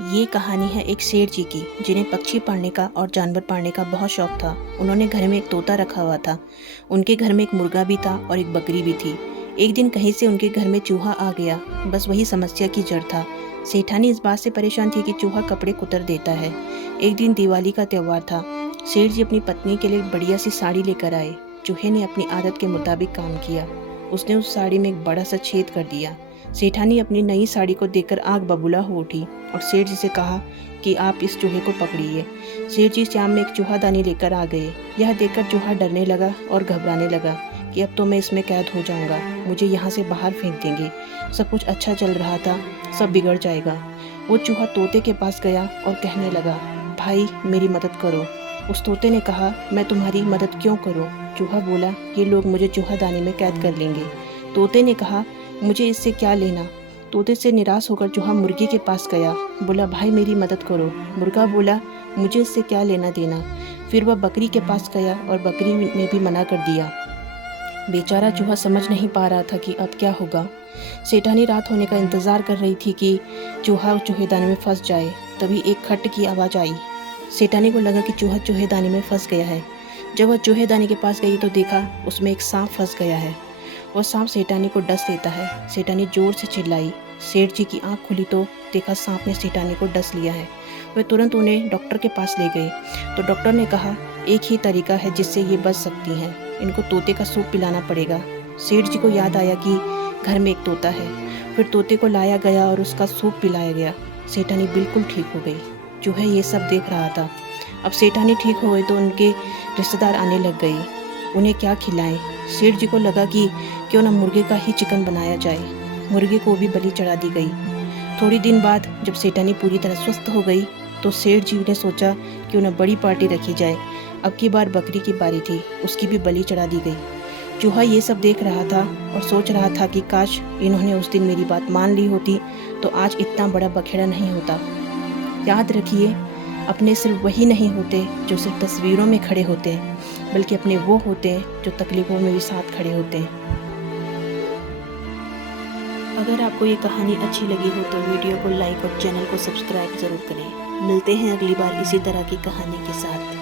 ये कहानी है एक शेर जी की, जिन्हें पक्षी पालने का और जानवर पालने का बहुत शौक था। उन्होंने घर में एक तोता रखा हुआ था। उनके घर में एक मुर्गा भी था और एक बकरी भी थी। एक दिन कहीं से उनके घर में चूहा आ गया। बस वही समस्या की जड़ था। सेठानी इस बात से परेशान थी कि चूहा कपड़े कुतर देता है। एक दिन दिवाली का त्यौहार था। शेर जी अपनी पत्नी के लिए बढ़िया सी साड़ी लेकर आए। चूहे ने अपनी आदत के मुताबिक काम किया। उसने उस साड़ी में एक बड़ा सा छेद कर दिया। सेठानी अपनी नई साड़ी को देखकर आग बबूला हो उठी और सेठ जी से कहा कि आप इस चूहे को पकड़िए। सेठ जी शाम में एक चूहादानी लेकर आ गए। यह देखकर चूहा डरने लगा और घबराने लगा कि अब तो मैं इसमें कैद हो जाऊंगा, मुझे यहाँ से बाहर फेंक देंगे। सब कुछ अच्छा चल रहा था, सब बिगड़ जाएगा। वो चूहा तोते के पास गया और कहने लगा, भाई मेरी मदद करो। उस तोते ने कहा, मैं तुम्हारी मदद क्यों करूं? चूहा बोला, ये लोग मुझे चूहादानी में कैद कर लेंगे। तोते ने कहा, मुझे इससे क्या लेना? तोते से निराश होकर चूहा मुर्गी के पास गया। बोला, भाई मेरी मदद करो। मुर्गा बोला, मुझे इससे क्या लेना देना? फिर वह बकरी के पास गया और बकरी ने भी मना कर दिया। बेचारा चूहा समझ नहीं पा रहा था कि अब क्या होगा। सेठानी रात होने का इंतज़ार कर रही थी कि चूहा चूहेदानी में फंस जाए। तभी एक खट की आवाज़ आई। सेठानी को लगा कि चूहा चूहेदानी में फंस गया है। जब वह चूहेदानी के पास गई तो देखा उसमें एक सांप फंस गया है। वह सांप सेठानी को डस देता है। सेठानी जोर से चिल्लाई। सेठ जी की आंख खुली तो देखा सांप ने सेठानी को डस लिया है। वे तुरंत उन्हें डॉक्टर के पास ले गए तो डॉक्टर ने कहा, एक ही तरीका है जिससे ये बच सकती हैं, इनको तोते का सूप पिलाना पड़ेगा। सेठ जी को याद आया कि घर में एक तोता है। फिर तोते को लाया गया और उसका सूप पिलाया गया। सेठानी बिल्कुल ठीक हो गई। चूहा ये सब देख रहा था। अब सेठानी ठीक हो गई तो उनके रिश्तेदार आने लग गए। उन्हें क्या खिलाएं? सेठ जी को लगा कि क्यों न मुर्गे का ही चिकन बनाया जाए। मुर्गे को भी बलि चढ़ा दी गई। थोड़ी दिन बाद जब सेठानी पूरी तरह स्वस्थ हो गई तो सेठ जी ने सोचा क्यों न बड़ी पार्टी रखी जाए। अब की बार बकरी की बारी थी, उसकी भी बलि चढ़ा दी गई। चूहा ये सब देख रहा था और सोच रहा था कि काश इन्होंने उस दिन मेरी बात मान ली होती तो आज इतना बड़ा बखेड़ा नहीं होता। याद रखिए, अपने सिर्फ वही नहीं होते जो सिर्फ तस्वीरों में खड़े होते हैं, बल्कि अपने वो होते हैं जो तकलीफ़ों में भी साथ खड़े होते हैं। अगर आपको ये कहानी अच्छी लगी हो तो वीडियो को लाइक और चैनल को सब्सक्राइब ज़रूर करें। मिलते हैं अगली बार इसी तरह की कहानी के साथ।